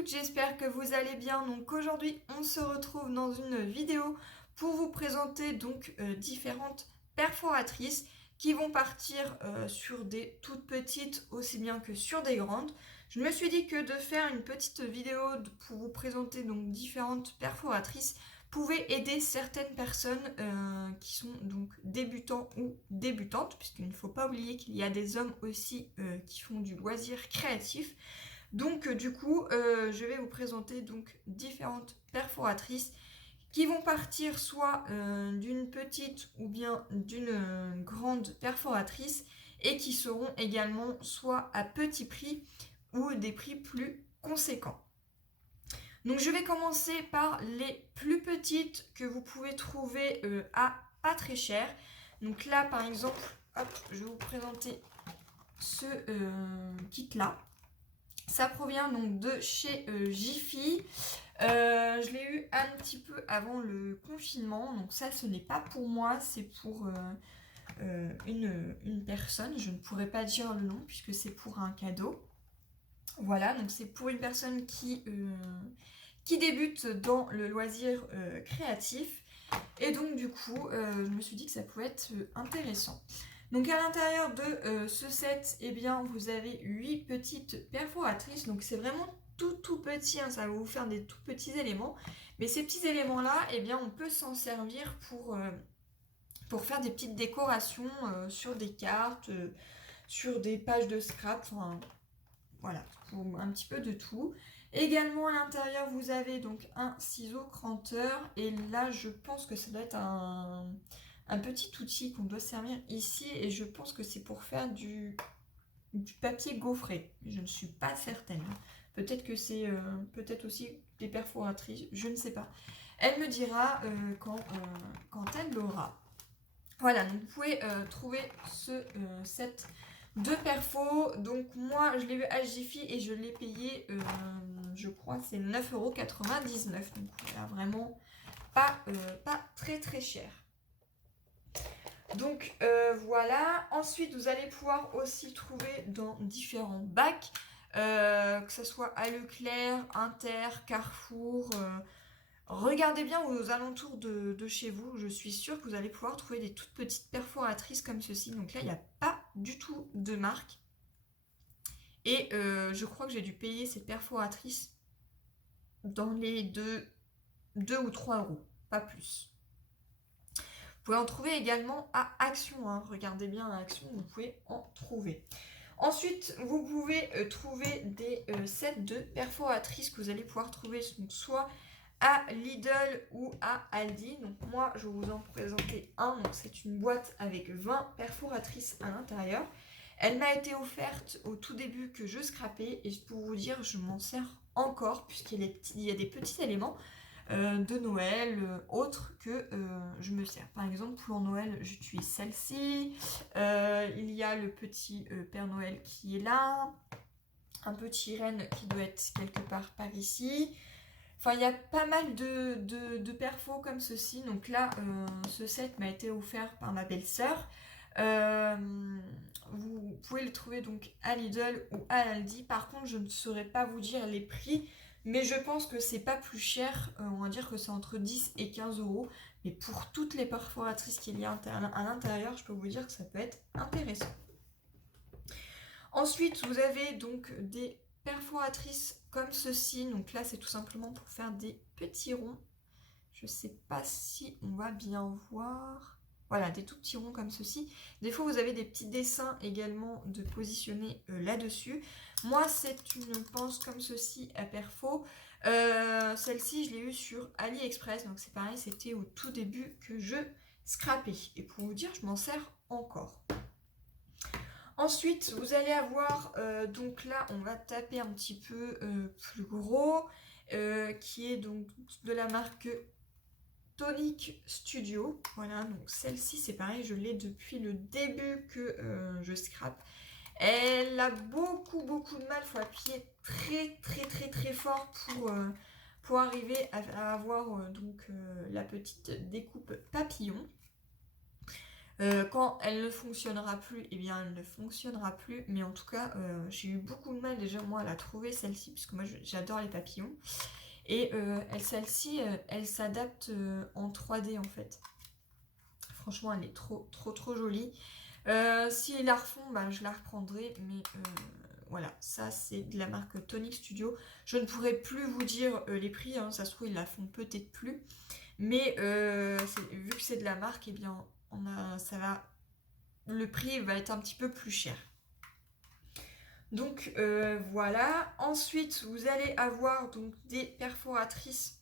toutes, j'espère que vous allez bien. Donc aujourd'hui, on se retrouve dans une vidéo pour vous présenter donc différentes perforatrices qui vont partir sur des toutes petites aussi bien que sur des grandes. Je me suis dit que de faire une petite vidéo pour vous présenter donc différentes perforatrices pouvait aider certaines personnes qui sont donc débutants ou débutantes, puisqu'il ne faut pas oublier qu'il y a des hommes aussi qui font du loisir créatif. Donc du coup, je vais vous présenter donc différentes perforatrices qui vont partir soit d'une petite ou bien d'une grande perforatrice et qui seront également soit à petit prix ou des prix plus conséquents. Donc je vais commencer par les plus petites que vous pouvez trouver à pas très cher. Donc là par exemple, hop, je vais vous présenter ce kit là. Ça provient donc de chez Jiffy. Je l'ai eu un petit peu avant le confinement. Donc ça, ce n'est pas pour moi, c'est pour une personne. Je ne pourrais pas dire le nom puisque c'est pour un cadeau. Voilà, donc c'est pour une personne qui débute dans le loisir créatif. Et donc du coup, je me suis dit que ça pouvait être intéressant. Donc à l'intérieur de ce set, eh bien, vous avez 8 petites perforatrices. Donc c'est vraiment tout petit, hein, ça va vous faire des tout petits éléments. Mais ces petits éléments-là, eh bien, on peut s'en servir pour faire des petites décorations sur des cartes, sur des pages de scrap, enfin, voilà, pour un petit peu de tout. Également à l'intérieur, vous avez donc un ciseau cranteur. Et là, je pense que ça doit être un petit outil qu'on doit servir ici. Et je pense que c'est pour faire du papier gaufré. Je ne suis pas certaine. Peut-être que c'est peut-être aussi des perforatrices. Je ne sais pas. Elle me dira quand elle l'aura. Voilà, donc vous pouvez trouver ce set de perfos. Donc moi, je l'ai eu à Jiffy et je l'ai payé, je crois, c'est 9,99 €. Donc voilà, vraiment pas très cher. Donc voilà. Ensuite, vous allez pouvoir aussi trouver dans différents bacs, que ce soit à Leclerc, Inter, Carrefour. Regardez bien aux alentours de chez vous. Je suis sûre que vous allez pouvoir trouver des toutes petites perforatrices comme ceci. Donc là, il n'y a pas du tout de marque. Et je crois que j'ai dû payer cette perforatrice dans les 2 ou 3 €, pas plus. Vous pouvez en trouver également à Action, hein. Regardez bien à Action, vous pouvez en trouver. Ensuite, vous pouvez trouver des sets de perforatrices que vous allez pouvoir trouver donc, soit à Lidl ou à Aldi. Donc moi, je vais vous en présenter un. Donc c'est une boîte avec 20 perforatrices à l'intérieur. Elle m'a été offerte au tout début que je scrapais et pour vous dire, je m'en sers encore puisqu'il y a des petits éléments de Noël autres que je me sers. Par exemple, pour Noël, j'utilise celle-ci. Il y a le petit Père Noël qui est là. Un petit renne qui doit être quelque part par ici. Enfin, il y a pas mal de perfos comme ceci. Donc là, ce set m'a été offert par ma belle-sœur. Vous pouvez le trouver donc à Lidl ou à Aldi. Par contre, je ne saurais pas vous dire les prix. Mais je pense que c'est pas plus cher. On va dire que c'est entre 10 et 15 €. Mais pour toutes les perforatrices qu'il y a à l'intérieur, je peux vous dire que ça peut être intéressant. Ensuite, vous avez donc des perforatrices comme ceci. Donc là, c'est tout simplement pour faire des petits ronds. Je sais pas si on va bien voir. Voilà, des tout petits ronds comme ceci. Des fois, vous avez des petits dessins également de positionner là-dessus. Moi, c'est une pince comme ceci à perfo. Celle-ci, je l'ai eue sur AliExpress. Donc c'est pareil, c'était au tout début que je scrapais. Et pour vous dire, je m'en sers encore. Ensuite, vous allez avoir, donc là, on va taper un petit peu plus gros, qui est donc de la marque Tonic Studio. Voilà, donc celle-ci, c'est pareil, je l'ai depuis le début que je scrape. Elle a beaucoup de mal, il faut appuyer très fort pour arriver à avoir donc la petite découpe papillon. Quand elle ne fonctionnera plus, eh bien elle ne fonctionnera plus. Mais en tout cas, j'ai eu beaucoup de mal déjà moi à la trouver celle-ci, puisque moi j'adore les papillons. Et celle-ci, elle s'adapte en 3D en fait. Franchement, elle est trop jolie. S'ils la refont, bah, je la reprendrai. Mais voilà, ça c'est de la marque Tonic Studio. Je ne pourrai plus vous dire les prix, hein, ça se trouve ils la font peut-être plus. Mais vu que c'est de la marque, eh bien, le prix va être un petit peu plus cher. Donc voilà. Ensuite, vous allez avoir donc des perforatrices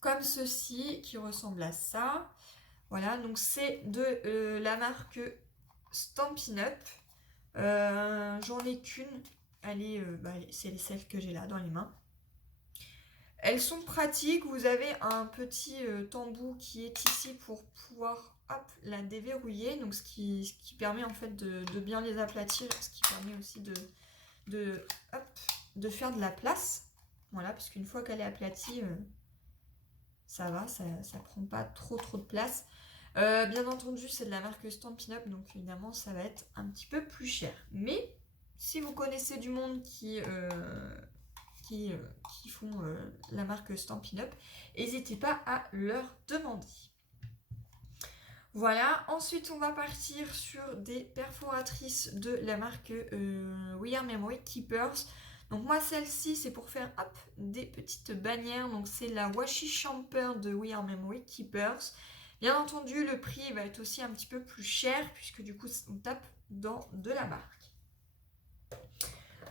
comme ceci qui ressemblent à ça. Voilà, donc c'est de la marque Stampin' Up. J'en ai qu'une. C'est celle que j'ai là dans les mains. Elles sont pratiques. Vous avez un petit tambour qui est ici pour pouvoir la déverrouiller. Donc ce qui permet en fait de bien les aplatir. Ce qui permet aussi de faire de la place. Voilà, parce qu'une fois qu'elle est aplatie, ça va, ça prend pas trop de place. Bien entendu, c'est de la marque Stampin' Up, donc évidemment, ça va être un petit peu plus cher. Mais si vous connaissez du monde qui font la marque Stampin' Up, n'hésitez pas à leur demander. Voilà, ensuite on va partir sur des perforatrices de la marque We Are Memory Keepers. Donc moi celle-ci c'est pour faire des petites bannières, donc c'est la Washi Champer de We Are Memory Keepers. Bien entendu le prix va être aussi un petit peu plus cher puisque du coup on tape dans de la marque.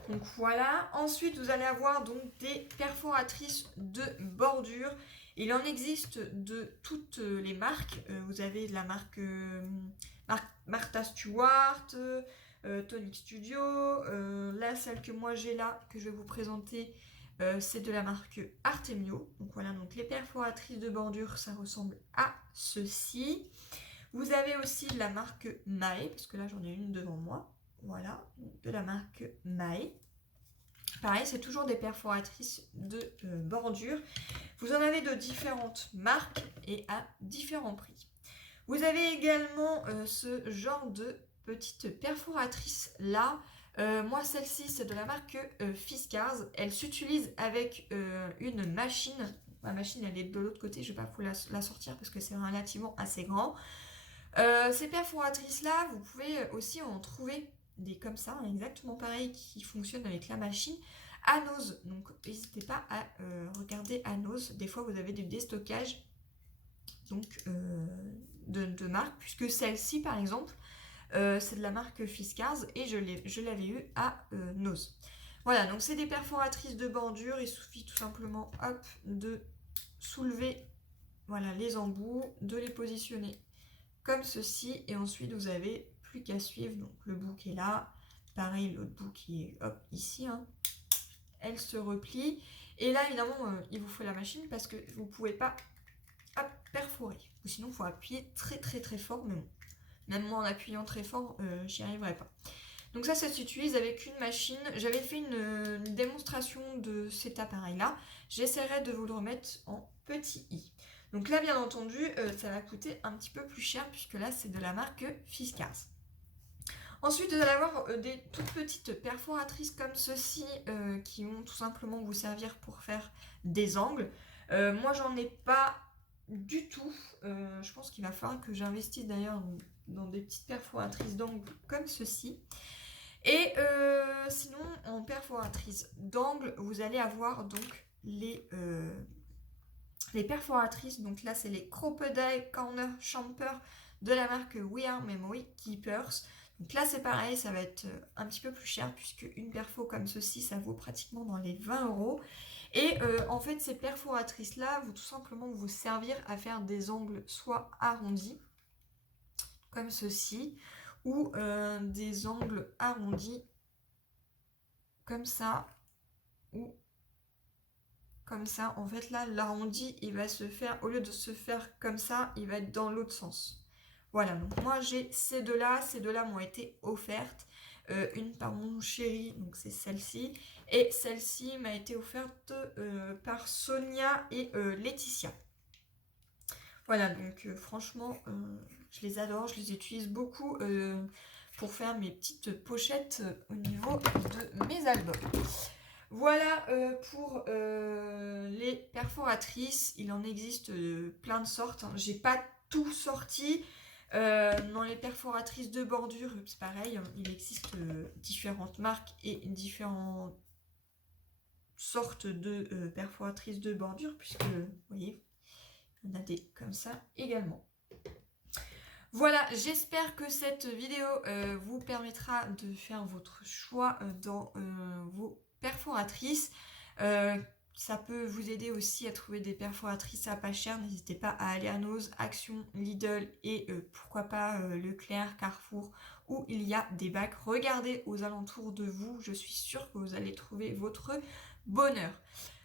Donc voilà, ensuite vous allez avoir donc des perforatrices de bordure. Il en existe de toutes les marques. Vous avez de la marque Martha Stewart, Tonic Studio. Là, celle que moi j'ai là, que je vais vous présenter, c'est de la marque Artemio. Donc voilà, donc les perforatrices de bordure, ça ressemble à ceci. Vous avez aussi de la marque Mae, parce que là j'en ai une devant moi. Voilà, de la marque Mae. Pareil, c'est toujours des perforatrices de bordure. Vous en avez de différentes marques et à différents prix. Vous avez également ce genre de petite perforatrice là. Moi, celle-ci, c'est de la marque Fiskars. Elle s'utilise avec une machine. Ma machine, elle est de l'autre côté. Je ne vais pas vous la sortir parce que c'est relativement assez grand. Ces perforatrices-là, vous pouvez aussi en trouver des comme ça, exactement pareil, qui fonctionnent avec la machine. Anos, donc n'hésitez pas à regarder Anos. Des fois, vous avez du déstockage donc, de marque, puisque celle-ci, par exemple, c'est de la marque Fiskars et je l'avais eu à Nose. Voilà, donc c'est des perforatrices de bordure. Il suffit tout simplement de soulever voilà, les embouts, de les positionner comme ceci, et ensuite vous avez plus qu'à suivre. Donc le bout qui est là, pareil l'autre bout qui est ici, hein. Elle se replie, et là évidemment il vous faut la machine parce que vous pouvez pas perforer, ou sinon il faut appuyer très fort, mais bon, même moi en appuyant très fort j'y arriverai pas. Donc ça s'utilise avec une machine. J'avais fait une démonstration de cet appareil là, j'essaierai de vous le remettre en petit i. Donc là, bien entendu, ça va coûter un petit peu plus cher puisque là, c'est de la marque Fiskars. Ensuite, vous allez avoir des toutes petites perforatrices comme ceci qui vont tout simplement vous servir pour faire des angles. Moi, j'en ai pas du tout. Je pense qu'il va falloir que j'investisse d'ailleurs dans des petites perforatrices d'angles comme ceci. Et sinon, en perforatrice d'angle, vous allez avoir donc les perforatrices. Donc là, c'est les Crocodile Corner Champer de la marque We Are Memory Keepers. Donc là, c'est pareil, ça va être un petit peu plus cher puisque une perfo comme ceci, ça vaut pratiquement dans les 20 €. Et en fait, ces perforatrices-là vont tout simplement vous servir à faire des angles soit arrondis, comme ceci, ou des angles arrondis comme ça, ou comme ça. En fait là l'arrondi il va se faire, au lieu de se faire comme ça, il va être dans l'autre sens. Voilà, donc moi j'ai ces deux là m'ont été offertes, une par mon chéri, donc c'est celle-ci, et celle-ci m'a été offerte par Sonia et Laetitia. Voilà, donc franchement Je les adore, je les utilise beaucoup pour faire mes petites pochettes au niveau de mes albums. Voilà pour les perforatrices. Il en existe plein de sortes. J'ai pas tout sorti. Dans les perforatrices de bordure, c'est pareil. Il existe différentes marques et différentes sortes de perforatrices de bordure, puisque vous voyez, il y en a des comme ça également. Voilà, j'espère que cette vidéo vous permettra de faire votre choix dans vos perforatrices. Ça peut vous aider aussi à trouver des perforatrices à pas cher. N'hésitez pas à aller à Noz, Action, Lidl et pourquoi pas Leclerc, Carrefour, où il y a des bacs. Regardez aux alentours de vous, je suis sûre que vous allez trouver votre bonheur.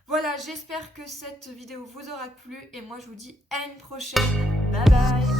Voilà, j'espère que cette vidéo vous aura plu et moi je vous dis à une prochaine. Bye bye.